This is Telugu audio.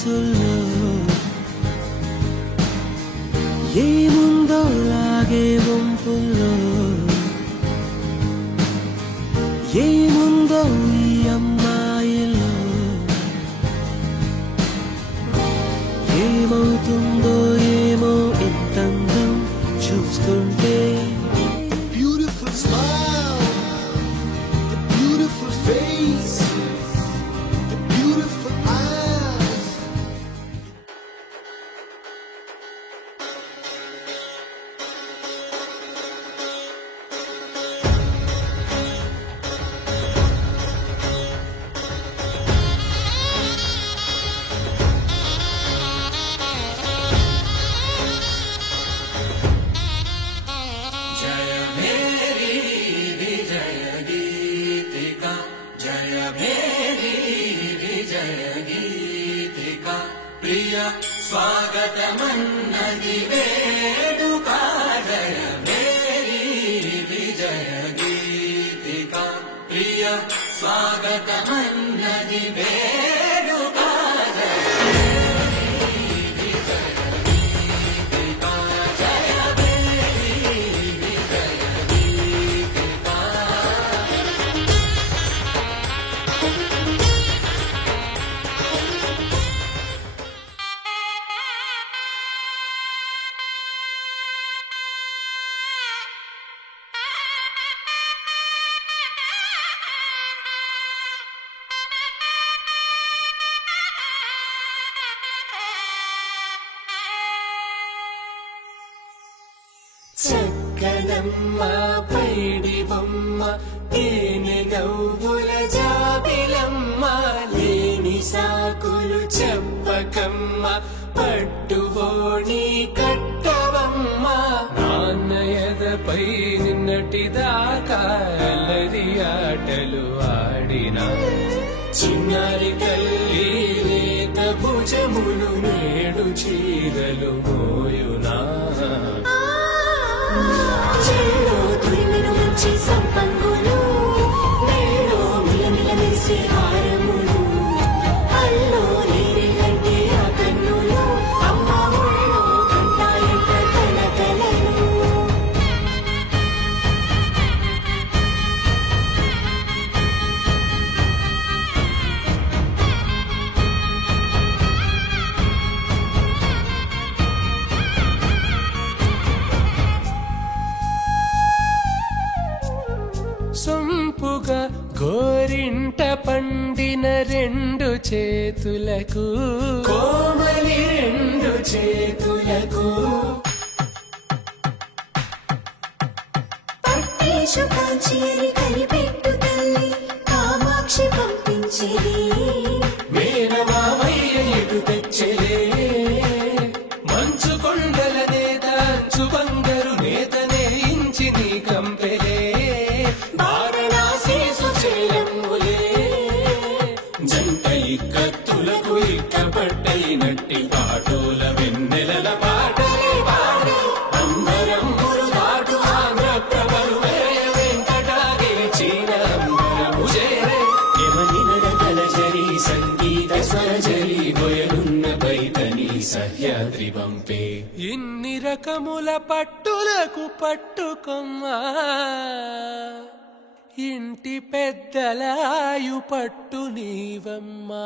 మనసుల్లో ఏముందో లాగే వంపుల్లో ఏముందో ఈ అమ్మాయిలో ఏమవుతుందో ఏమో ఇంతందం చూస్తుంటే Beautiful smile, the beautiful face, the beautiful eyes. ప్రియ స్వాగతమన్నది వేడుక జయ మేరీ విజయ గీతిక ప్రియ స్వాగతమన్నది వేడుక జయ మేరీ విజయ గీతిక జయ మేరీ విజయ గీతిక చక్కనమ్మ పైడి బొమ్మ తేనె నవ్వుల జాబిలమ్మ లేని సాకులు చెప్పకమ్మ పట్టువోణి కట్టవమ్మ నాన్నయదపై నిన్నటిదాకా అల్లరి ఆటలు ఆడిన చిన్నారి తల్లి లేత భుజములు నేడు చీరలు మోయునా చెల్లో తురిమిను మంచి సంపంగులు మెళ్ళో మిలమిల మెరిసే హారములు అల్లో నీరిలంటే ఆ కన్నులు అమ్మ ఒళ్ళో కంటాయంట కలకలను సొంపుగా గోరింట పండిన రెండు చేతులకు కోమలి రెండు చేతులకు పట్టేశు కాంచేరి కలిపెట్టు తల్లి కామాక్షి పంపించేది మేనమామయ్య ఎటు తెచ్చలే మంచు కొండల నేత అంచు బంగారు నేత నేయించి నీ కంపెలే జంట ఇక్కత్తులకు ఇక్కపట్టైనట్టి పాటోల వెన్నెలల పాటలే పాడే అంబరములు దాటు ఆంధ్ర ప్రభలు వెంకటాగే చీర అంబరము చేరే యమని నడకల జరి సంగీత స్వరజరి బొయలున్న పైతని సహ్యాద్రి పంపే ఇన్ని రకముల పట్టులకు పట్టుకొమ్మా ఇంటి పెద్దలాయు పట్టు నీవమ్మా.